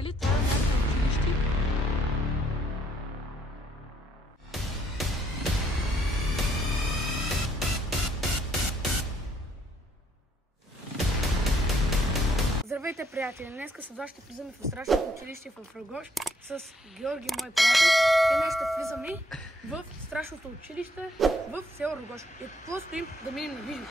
умрели. Това е някакво училище. Здравейте, приятели! Днеска с вас ще влизаме в страшното училище в Рогош с Георги, мой приятел. И днес ще влизаме в страшното училище в село Рогош. И какво стоим да минем на видео.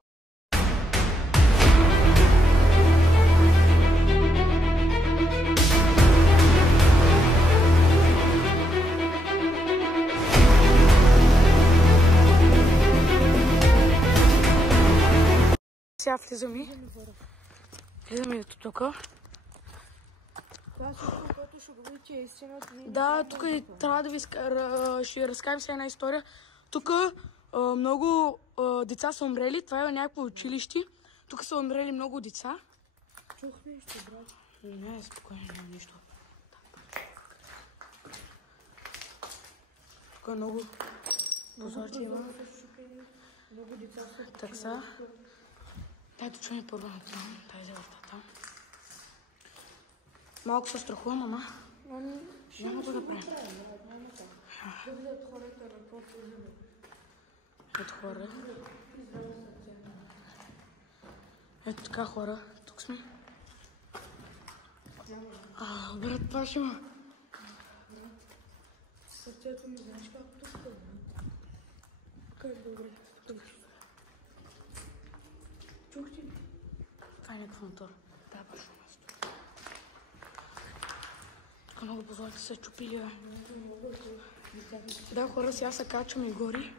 Сега влизаме до тук. Това всичко, което ще говори, че е истина. Да, тук трябва да ви ще разкажем сега една история. Тук много деца са умрели. Това е някакво училище. Тук са умрели много деца. Чух нещо, брат. Не, спокойно, няма нищо. Тук е много позорче има. Много деца са. Такса. Дайте чуем първо на тази вратата. Малко се страхувам, ама няма го да правим. Ето хора. Ето така хора. Тук сме. Брат, това ще има. Сърцето ми, знаеш как тук е? Как добре. Чух ти ли? Това е някакъв мотор. Да, бършо място. Тук много позлати се чупи. Да, хора, сега се качваме гори.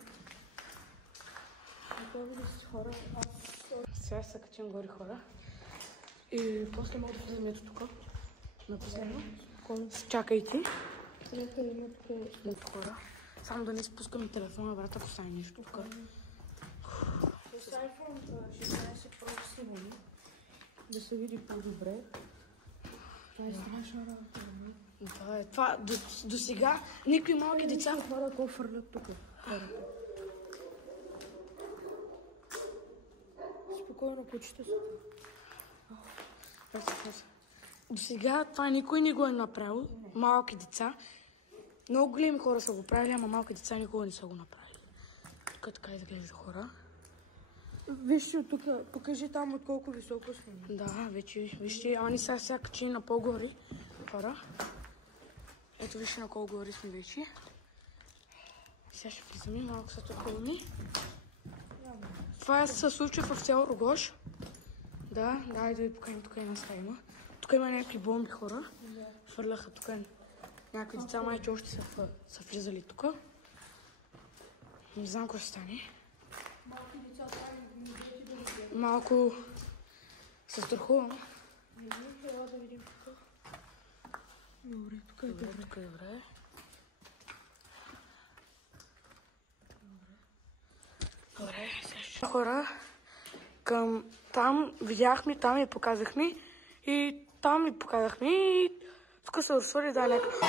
Сега се качим гори, хора. И после мога да влизам ето тук. Напоследно. Чакайте. Ето хора. Само да не спускаме телефона, брат, ако стане нещо тук. С iPhone 16 Pro снимаме. Да се види по-добре. Това е страшна работа. Това до сега никакви малки деца. Хора, какво фърлят тук? Спокойно, кучите са. До сега това никой не го е направил. Малки деца. Много големи хора са го правили, ама малки деца никога не са го направили. Тук така изглежда хора. Вижте тук, покажи там от колко високо сме. Да, вече, вижте, они сега качи на по-гори хора. Ето вижте на колко гори сме вече. Сега ще влизаме, малко са тук ми. Това се случва в село Рогош. Да, да ви покажем тук една стая. Тук има някакви бомби хора. Фърляха тук някакви деца, майче още са влизали тук. Не знам какво ще стане. Малки деца правим. Малко се страхувам. Ела да видим тук. Добре, тук е добре. Тук е добре. Добре, сега хора, към там видяхме, там я показахме и там я показахме и тук се разсвърли да някакъв.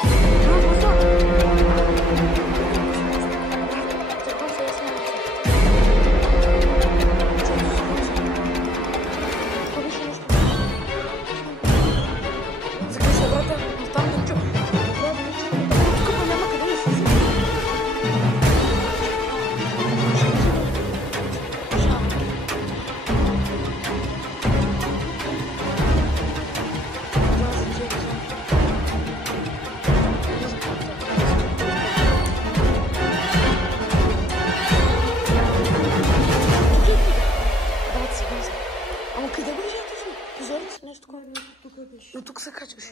Но тук се качваш.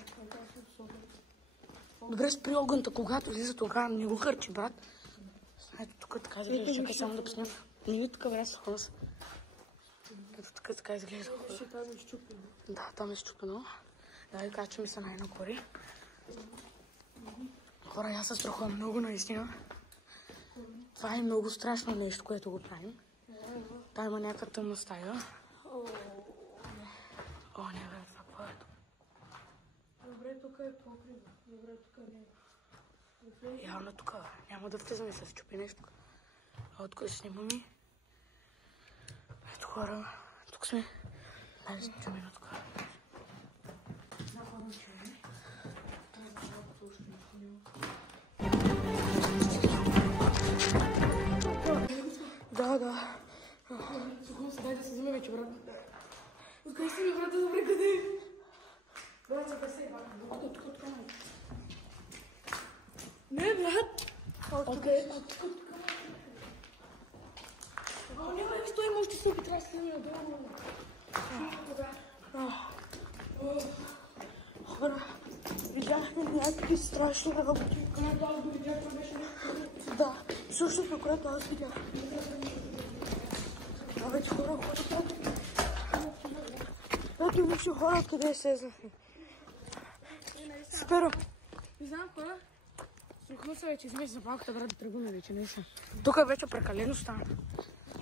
Добре, спри огънта, когато влиза тогава, не го хърчи, брат. Ето тук така изглежда, чакай само да посня. Не тук брат, хора са. Ето тук така изглежда хора. Там е щупено. Да, там е щупено. Да, и качваме се най-нагоре. Хора, аз се страхувам много наистина. Това е много страшно нещо, което го правим. Там има някаква тъмна стая. О, не, бе, какво е тук? Добре, тук е покрива. Добре, тук не е. Явно тук няма да влизаме с чупи нещо. А откъде снимаме? Ето хора, тук сме. Дай да чуем тук. да. Сухо се, дай да се вземе вече, брат. Откъде си ми, брат, добре, къде? Брат, чакай се, брат. Тук. Не, брат. Окей. Няма да стоим още съби, трябва да се вземе надолу. Хора, видяхме някакви страшни работи. Когато аз го видях, това беше нещо. Да, всъщност, когато аз видях. А вече хора ходят. Ето вижте хора, къде слезнахме. Спера. Не знам хора. Сухно се вече, измеш за малката, брат, да тръгваме вече, не съм. Тук вече прекалено стана.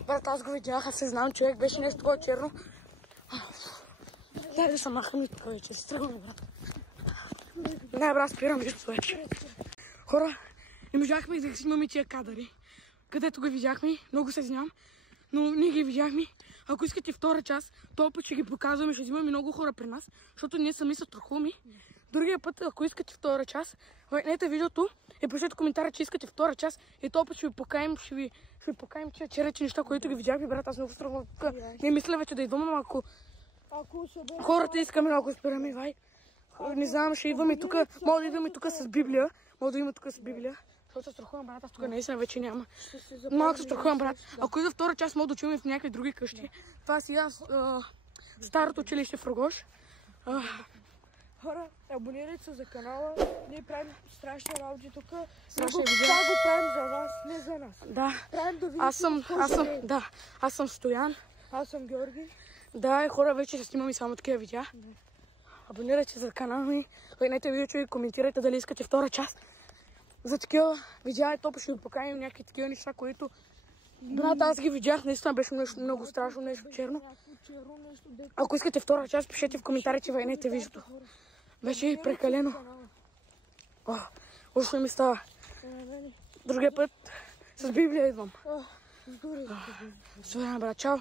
Брат, аз го видях, аз се знам, човек беше нещо такова черно. Дай да се махам и тук вече, се тръгваме, брат. Не, брат, спирам нищо вече. Хора, не можахме да снимаме тия кадъри. Където го видяхме, много се знам, но ние ги видяхме. Ако искате втора част, този път ще ги показваме, ще взимаме много хора при нас, защото ние сами са страхуваме. Другия път, ако искате втора част, лайкнете видеото и пишете коментара, че искате втора част и този път ще ви покаем, ще ви покаем черечи неща, които ги видяхме, брат, аз много страхувам. Не мисля вече да идвам, ако хората искаме много спираме, вай. Не знам, ще идваме тук, мога да идваме тук с Библия, защото се страхувам, брат, аз тук наистина вече няма. Малко се страхувам, брат. Ако идва втора част, мога да чуваме в някакви други къщи. Това си аз, старото училище в Рогош. Хора, абонирайте се за канала. Ние правим страшни работи тук. Страшни видеа. Това го правим за вас, не за нас. Да. Правим да видите Аз съм Стоян. Аз съм Георги. Да, и хора, вече ще снимаме само такива видеа. Абонирайте се за канала ми, лайкнете видеото и коментирайте дали искате втора част. За такива видеа и топо ще ви поканим някакви такива неща, които... Брат, аз ги видях, наистина беше нещо много страшно, нещо черно. Ако искате втора част, пишете в коментарите, лайкнете видеото. Беше прекалено. Още ми става. Другия път с Библия идвам. Добре, брат, чао.